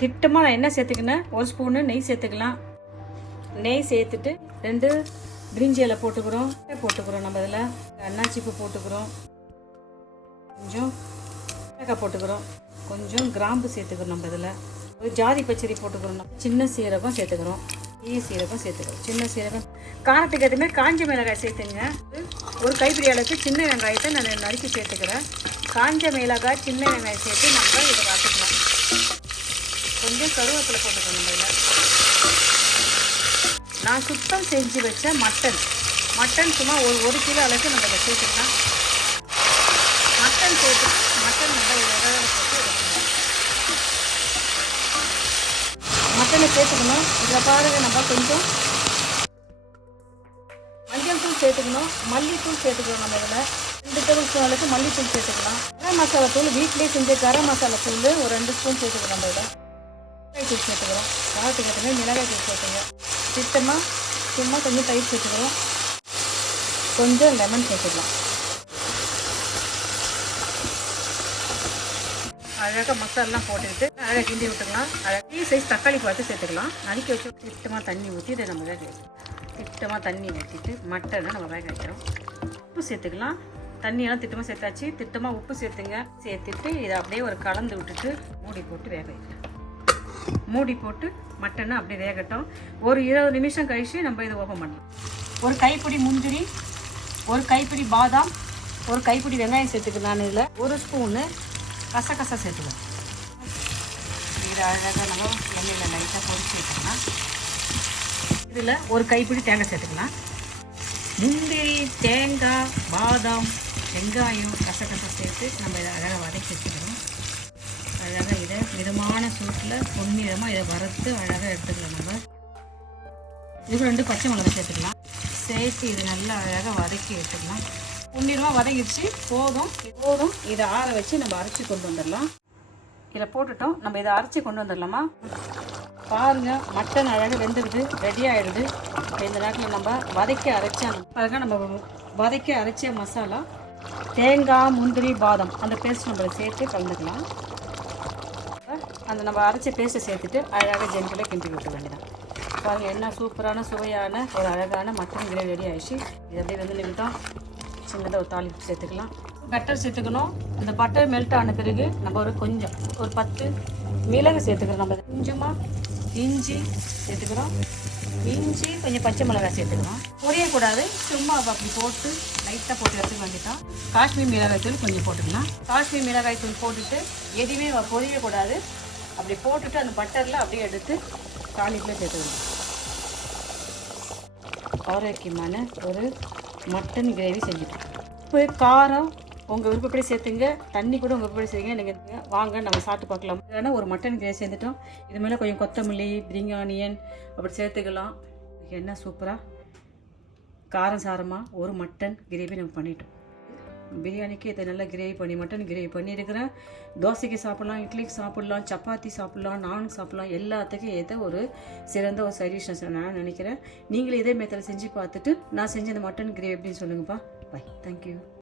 திட்டமாக நான் என்ன சேர்த்துக்கினேன், ஒரு ஸ்பூனு நெய் சேர்த்துக்கலாம். நெய் சேர்த்துட்டு 2 பிரிஞ்சி இலை போட்டுக்கிறோம். நம்ம இதில் அன்னாச்சிப்பூ போட்டுக்கிறோம், கொஞ்சம் ஏலக்காய் போட்டுக்கிறோம், கொஞ்சம் கிராம்பு சேர்த்துக்கிறோம். நம்ம இதில் ஒரு ஜாதி பச்சரி போட்டுக்கிறோம், சின்ன சீரகம் சேர்த்துக்கிறோம், சீரகம் சேர்த்துக்கிறோம், சின்ன சீரகம். காரத்துக்கு எதுவுமே காஞ்ச மிளகாய் சேர்த்துங்க. ஒரு கைப்பிடி அளவுக்கு சின்ன வெங்காயத்தை நான் நறுக்கி சேர்த்துக்கிறேன். காஞ்ச மிளகாய் சின்ன வெங்காயம் சேர்த்து நம்ம இதை வதக்கலாம். கொஞ்சம் கருவேப்பிலை போட்டுக்கணும். நம்ம இதில் நான் சுத்தம் செஞ்சு வச்ச மட்டன் சும்மா ஒரு கிலோ அளவுக்கு நம்ம இதை சேர்த்துக்கலாம். மட்டன் சேர்த்து மட்டன் நம்ம இதில் போட்டு மட்டனை சேர்த்துக்கணும். இதில் பாருங்கள், நம்ம கொஞ்சம் மஞ்சள் தூள் சேர்த்துக்கணும், மல்லித்தூள் சேர்த்துக்கணும். நம்ம இதில் 2 டேபிள் ஸ்பூன் அளவுக்கு மல்லித்தூள் சேர்த்துக்கலாம். கரம் மசாலா தூள் வீட்டிலே செஞ்ச கரம் மசாலா தூள் ஒரு 2 ஸ்பூன் சேர்த்துக்கணும். நம்ம இதில் மிளகாய் தூள் சேர்த்துக்கிறோம். காரத்துக்கு ஏற்ற மிளகாய் தூள் சேர்த்துங்க. திட்டமாக சும்மா கொஞ்சம் தயிர் சேர்த்துக்கிறோம், கொஞ்சம் லெமன் சேர்த்துக்கலாம். அழகாக மசாலாம் போட்டுக்கிட்டு அழகாக கிண்டி விட்டுக்கலாம். அழகாக சைஸ் தக்காளி பார்த்து சேர்த்துக்கலாம். நறுக்கி வச்சு திட்டமாக தண்ணி ஊற்றி இதை நம்ம திட்டமாக தண்ணி ஊற்றிட்டு மட்டனை நம்ம வேக வைக்கிறோம். உப்பு சேர்த்துக்கலாம். தண்ணியெல்லாம் திட்டமாக சேர்த்தாச்சு. திட்டமாக உப்பு சேர்த்துட்டு இதை அப்படியே ஒரு கலந்து விட்டுட்டு மூடி போட்டு வேக வைக்கலாம். மூடி போட்டு மட்டனை அப்படியே வேகட்டும். ஒரு 20 நிமிஷம் கழிச்சு நம்ம இதை ஓப்பன் பண்ணலாம். ஒரு கைப்பிடி முந்திரி, ஒரு கைப்பிடி பாதாம், ஒரு கைப்பிடி வெங்காயம் சேர்த்துக்கலாம். நான் இதில் 1 ஸ்பூனு கசகசா சேர்த்துக்கலாம். இதை அழகாக நம்ம எண்ணெயில் லைட்டாக பொரிச்சு வச்சுக்கலாம். இதில் ஒரு கைப்பிடி தேங்காய் சேர்த்துக்கலாம். முந்திரி, தேங்காய், பாதாம், வெங்காயம், கசகசா சேர்த்து நம்ம இதை அழகாக வதக்கி வச்சுக்கணும். அழகாக இதை மிதமான சூட்டில் பொன்னிறமாக இதை வறுத்து அழகாக எடுத்துக்கலாம். நம்ம இது 2 பச்சை மிளகாய் சேர்த்துக்கலாம். சேர்த்து இது நல்லா அழகாக வதக்கி எடுத்துக்கலாம். பொன்னிறமாக வதங்கிடுச்சு. போதும். இதை ஆற வச்சு நம்ம அரைச்சி கொண்டு வந்துடலாம். இதில் போட்டுட்டோம். நம்ம இதை அரைச்சி கொண்டு வந்துடலாமா? பாருங்கள், மட்டன் அழகாக வெந்துடுது, ரெடி ஆகிடுது. இந்த நேரத்தில் நம்ம வதக்கி அரைச்ச மசாலா, தேங்காய், முந்திரி, பாதாம் அந்த பேஸ்ட் நம்ம சேர்த்து கலந்துக்கலாம். அந்த நம்ம அரைச்ச பேஸ்ட்டை சேர்த்துட்டு அழகாக ஜென்டிலாக கிண்டி விட்டு வேண்டியதான். பாருங்கள், என்ன சூப்பரான சுவையான ஒரு அழகான மட்டன் கிரேவி ரெடி ஆகிடுச்சு. இது அப்படியே வந்து நிமிடம் சின்னதாக ஒரு தாளிப்பு சேர்த்துக்கலாம். பட்டர் சேர்த்துக்கணும். இந்த பட்டர் மெல்ட் ஆன பிறகு நம்ம ஒரு 10 மிளகு சேர்த்துக்கிறோம். நம்ம கொஞ்சமாக இஞ்சி சேர்த்துக்கிறோம். இஞ்சி கொஞ்சம் பச்சை மிளகாய் சேர்த்துக்கிறோம். பொரியக்கூடாது, சும்மா அப்படி போட்டு லைட்டாக போட்டு எடுத்துக்க வேண்டியதான். காஷ்மீர் மிளகாய் தூள் கொஞ்சம் போட்டுக்கலாம். காஷ்மீர் மிளகாய் தூள் போட்டுட்டு எதுவுமே பொரியக்கூடாது. அப்படி போட்டுட்டு அந்த பட்டரில் அப்படியே எடுத்து தாளிப்பில் சேர்த்துக்கணும். ஆரோக்கியமான ஒரு மட்டன் கிரேவி செஞ்சுட்டோம். உப்பு, காரம் உங்கள் விருப்பப்படி சேர்த்துங்க. தண்ணி கூட உங்கள் விருப்பப்படி செய்யுங்க. நீங்கள் வாங்க நம்ம சாப்பிட்டு பார்க்கலாம். ஏன்னா ஒரு மட்டன் கிரேவி சேர்த்துட்டோம். இது மேலே கொஞ்சம் கொத்தமல்லி, பிரிங்கானியன் அப்படி சேர்த்துக்கலாம். என்ன சூப்பராக காரம் சாரமாக ஒரு மட்டன் கிரேவி நம்ம பண்ணிட்டோம். பிரியாணிக்கு இதை நல்லா மட்டன் கிரேவி பண்ணியிருக்கிறேன். தோசைக்கு சாப்பிட்லாம், இட்லிக்கு சாப்பிட்லாம், சப்பாத்தி சாப்பிட்லாம், நானுக்கு சாப்பிட்லாம். எல்லாத்துக்கும் ஏதோ ஒரு சிறந்த ஒரு சஜஷன்ஸ் நான் நினைக்கிறேன். நீங்களும் இதே மெத்தடில் செஞ்சு பார்த்துட்டு நான் செஞ்ச இந்த மட்டன் கிரேவி எப்படின்னு சொல்லுங்கப்பா. பை. தேங்க்யூ.